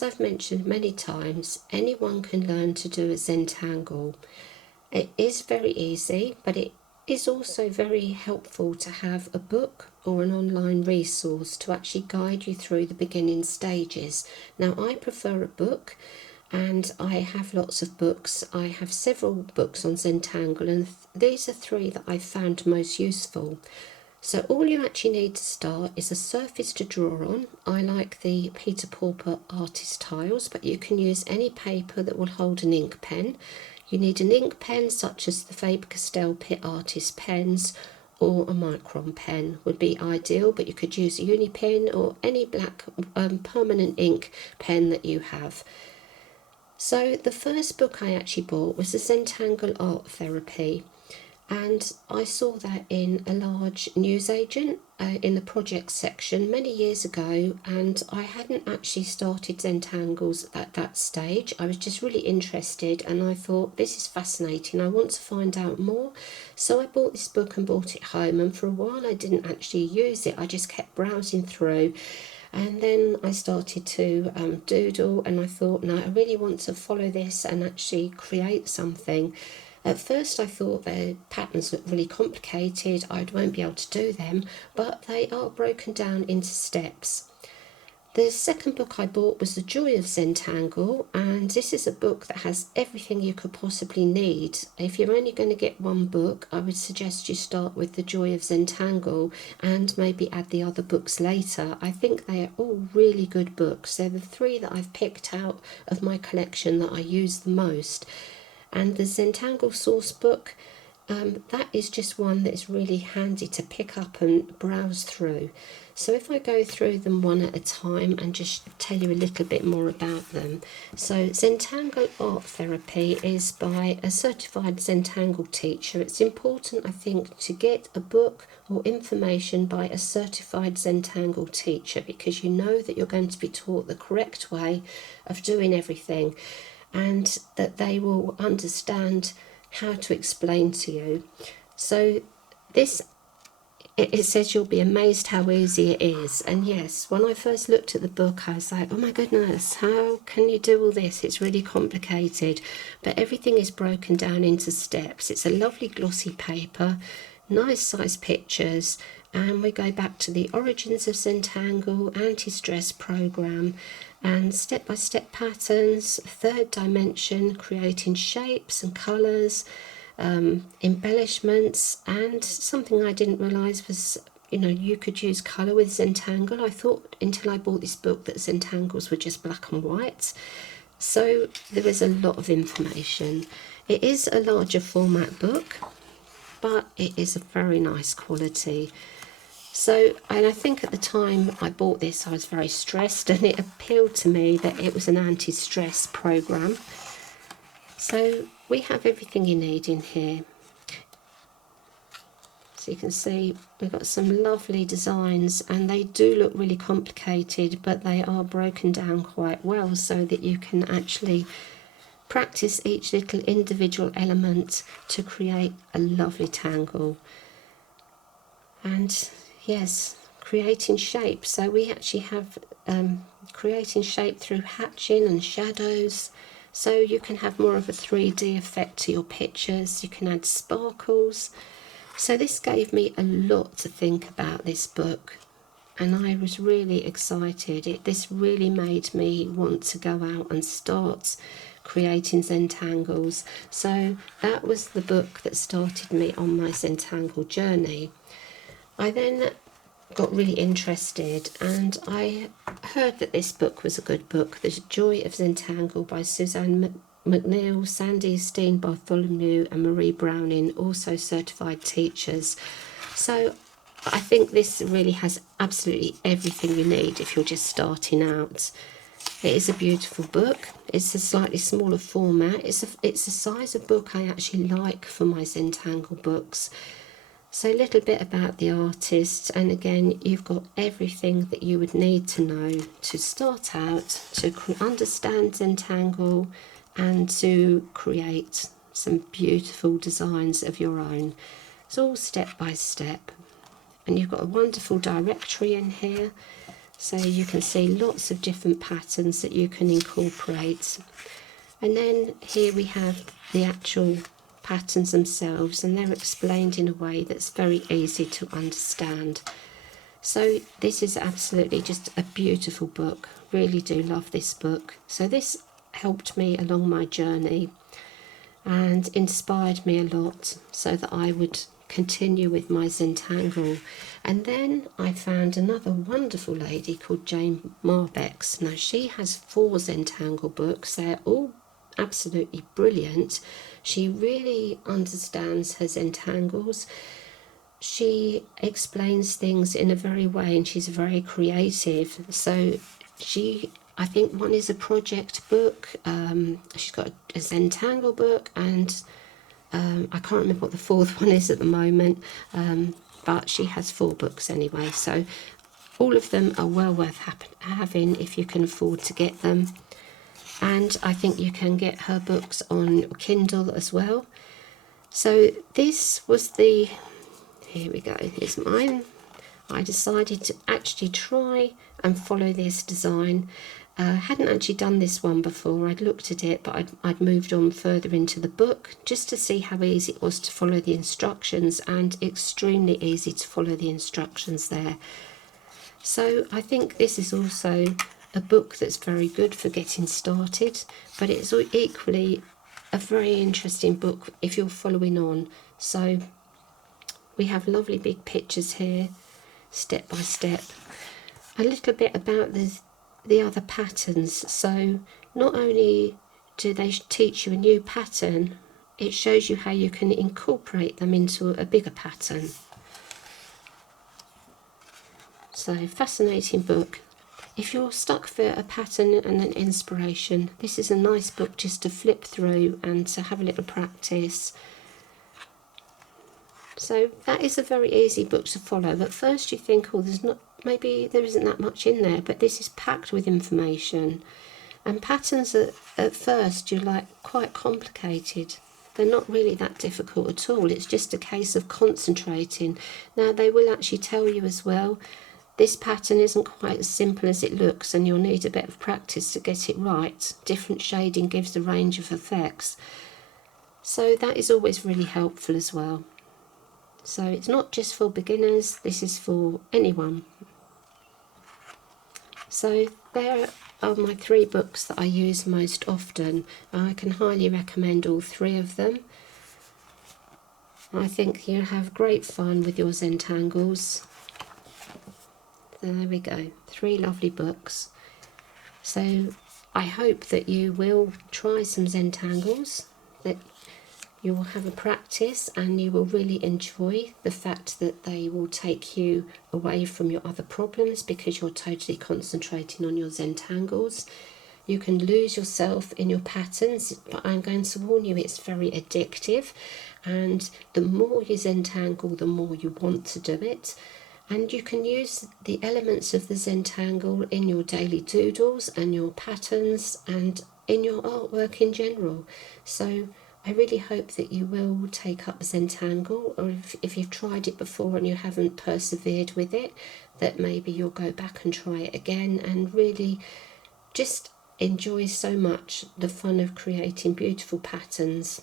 As I've mentioned many times, anyone can learn to do a Zentangle. It is very easy, but it is also very helpful to have a book or an online resource to actually guide you through the beginning stages. Now, I prefer a book, and I have lots of books. I have several books on Zentangle, and these are 3 that I've found most useful. So all you actually need to start is a surface to draw on. I like the Peter Pauper artist tiles, but you can use any paper that will hold an ink pen. You need an ink pen such as the Faber-Castell Pitt Artist pens, or a micron pen would be ideal, but you could use a uni pen or any black permanent ink pen that you have. So the first book I actually bought was the Zentangle Art Therapy, and I saw that in a large newsagent in the project section many years ago, and I hadn't actually started Zentangles at that stage. I was just really interested, and I thought, this is fascinating, I want to find out more. So I bought this book and brought it home, and for a while I didn't actually use it. I just kept browsing through, and then I started to doodle, and I thought, no, I really want to follow this and actually create something. At first I thought the patterns looked really complicated, I won't be able to do them, but they are broken down into steps. The second book I bought was The Joy of Zentangle, and this is a book that has everything you could possibly need. If you're only going to get one book, I would suggest you start with The Joy of Zentangle and maybe add the other books later. I think they are all really good books. They're the 3 that I've picked out of my collection that I use the most. And the Zentangle Sourcebook, that is just one that is really handy to pick up and browse through. So if I go through them one at a time and just tell you a little bit more about them. So Zentangle Art Therapy is by a certified Zentangle teacher. It's important, I think, to get a book or information by a certified Zentangle teacher, because you know that you're going to be taught the correct way of doing everything, and that they will understand how to explain to you. So this, it says you'll be amazed how easy it is. And yes, when I first looked at the book, I was like, oh my goodness, how can you do all this? It's really complicated. But everything is broken down into steps. It's a lovely glossy paper, nice size pictures, and we go back to the origins of Zentangle, anti-stress program, and step-by-step patterns, 3rd dimension, creating shapes and colours, embellishments, and something I didn't realise was, you could use colour with Zentangle. I thought until I bought this book that Zentangles were just black and white. So there is a lot of information. It is a larger format book, but it is a very nice quality. So, and I think at the time I bought this, I was very stressed, and it appealed to me that it was an anti-stress program. So we have everything you need in here. So you can see we've got some lovely designs, and they do look really complicated, but they are broken down quite well so that you can actually practice each little individual element to create a lovely tangle. And yes, creating shape. So we actually have creating shape through hatching and shadows. So you can have more of a 3D effect to your pictures. You can add sparkles. So this gave me a lot to think about, this book. And I was really excited. This really made me want to go out and start creating Zentangles. So that was the book that started me on my Zentangle journey. I then got really interested, and I heard that this book was a good book, The Joy of Zentangle by Suzanne McNeill, Sandy, Steen, Bartholomew and Marie Browning, also certified teachers. So I think this really has absolutely everything you need if you're just starting out. It is a beautiful book. It's a slightly smaller format. It's a size of book I actually like for my Zentangle books. So a little bit about the artist, and again you've got everything that you would need to know to start out, to understand Zentangle and to create some beautiful designs of your own. It's all step by step, and you've got a wonderful directory in here. So you can see lots of different patterns that you can incorporate. And then here we have the actual patterns themselves, and they're explained in a way that's very easy to understand. So this is absolutely just a beautiful book. Really do love this book. So this helped me along my journey and inspired me a lot so that I would continue with my Zentangle. And then I found another wonderful lady called Jane Marbaix. Now she has 4 Zentangle books. They're all absolutely brilliant. She really understands her Zentangles. She explains things in a very way, and she's very creative. So I think one is a project book. She's got a Zentangle book, and I can't remember what the 4th one is at the moment, but she has 4 books anyway. So all of them are well worth having if you can afford to get them. And I think you can get her books on Kindle as well. So this was here we go, here's mine. I decided to actually try and follow this design. Hadn't actually done this one before. I'd looked at it, but I'd moved on further into the book just to see how easy it was to follow the instructions, and extremely easy to follow the instructions there. So I think this is also a book that's very good for getting started, but it's equally a very interesting book if you're following on. So we have lovely big pictures here, step by step. A little bit about the other patterns. So not only do they teach you a new pattern, it shows you how you can incorporate them into a bigger pattern. So fascinating book. If you're stuck for a pattern and an inspiration, this is a nice book just to flip through and to have a little practice. So that is a very easy book to follow. At first you think, oh, maybe there isn't that much in there, but this is packed with information. And patterns at first you're like quite complicated. They're not really that difficult at all. It's just a case of concentrating. Now they will actually tell you as well, this pattern isn't quite as simple as it looks, and you'll need a bit of practice to get it right. Different shading gives a range of effects. So that is always really helpful as well. So it's not just for beginners, this is for anyone. So there are my 3 books that I use most often. I can highly recommend all 3 of them. I think you'll have great fun with your Zentangles. There we go, 3 lovely books. So I hope that you will try some Zentangles, that you will have a practice, and you will really enjoy the fact that they will take you away from your other problems because you're totally concentrating on your Zentangles. You can lose yourself in your patterns, but I'm going to warn you, it's very addictive, and the more you Zentangle, the more you want to do it. And you can use the elements of the Zentangle in your daily doodles and your patterns and in your artwork in general. So I really hope that you will take up Zentangle, or if you've tried it before and you haven't persevered with it, that maybe you'll go back and try it again and really just enjoy so much the fun of creating beautiful patterns.